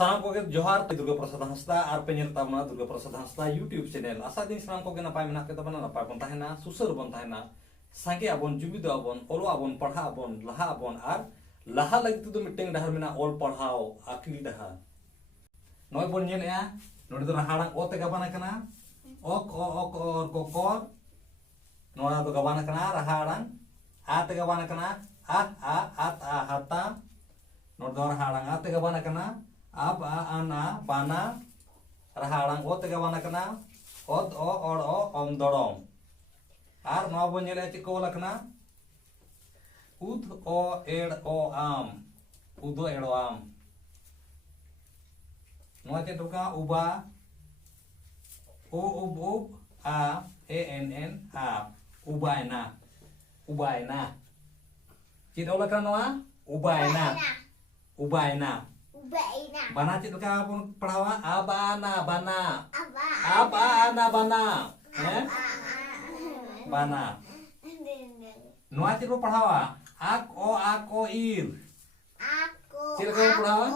सानाम को जोहार दुर्गा प्रसाद हांसदा और पे nail ताबना Durga Prasad Hansda YouTube channel आशा दिन सानाम को नपाय मेना के तबना नपाय बन ताहेना सुसर बन ताहेना सांगे आबन जुबिद आबन ओलो आबन पढ़ा आबन लहा आबन और लहा लगित तो मिटेंग डहार मेना ओल पढ़ाओ आकिल डहार नय बन नेलया नोडे दो राहाड़ा ओ ते गाबाना कना ओक और कोकर नोड़ा तो गाबाना कना राहाड़ा आ ते गाबाना कना आ हाता नोड दो राहाड़ा आ ते गाबाना कना ab ana bana rahalang o tega bana kana od o or o om dorong ar no bon nyele chiko lakna ud o ed o am udo edo am no che tuka uba o ub a n a ubaina chito lakna no ubaina bana cik ka pun perawa abana bana bana noa cik perawa ak o ir cik ka perawa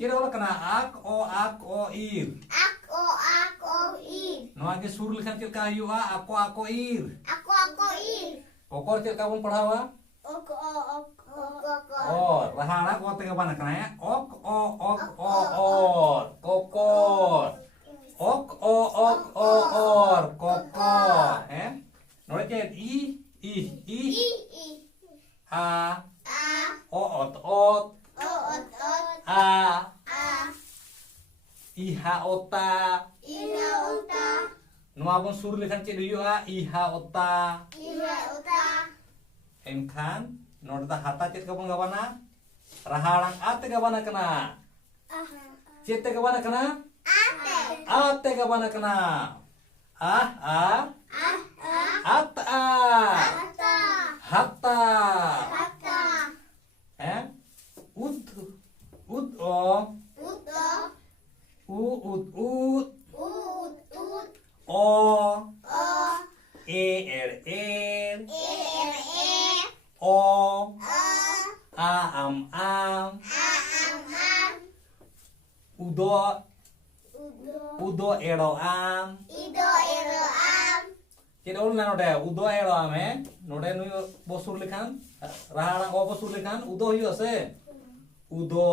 kira olah kena ak o ir noa ke sur likan cik ka yu ako ir kokor cik ka pun perawa oh, rahana ko tega bana kana ya. Ok or. Kokor. Ok or. Kokor. Nore chen i. A. Ot. A. Iha ota. Nua pun sur likan cik duyu iha ota. Engkan नोडता हाता चेत Cubbon गबाना राहाड़ांग आते गबाना कना चेते गबाना कना आते गबाना कना आता हाता उद ओ ए o am udo edo am jadi ul na node udo edo am node nu bosur likan rahara o bosur likan udo hiu ase udo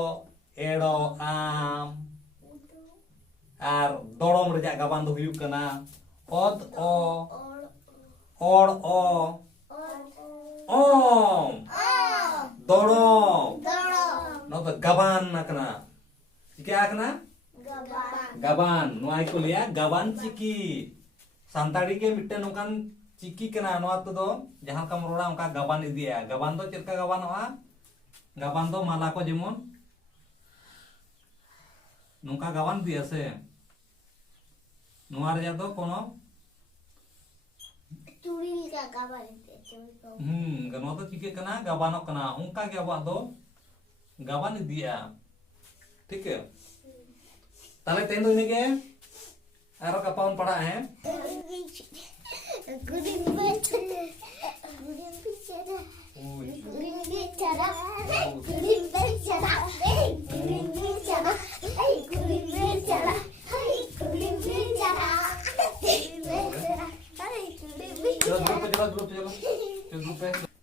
edo am ar dorong rejak gaban do hiu kana od o or o om dorong no to gaban nakna क्या कना gaban noai ko liya gaban chiki santari ke mitte nokan chiki kena noa to do jahan kam roda onka gaban idiya gaban do chedka gaban oa gaban do mala ko jemon nongka gaban dia se noa reja do kono चुड़ील का गाबान गनो तो चिके कना गाबानो कना उनका के आबा दो गाबान दिया ठीक है ताले तेन दो के आरो का पाउन पड़ा है Goodin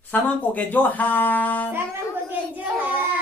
Sanam ko ke johar. Sanam ko ke johar.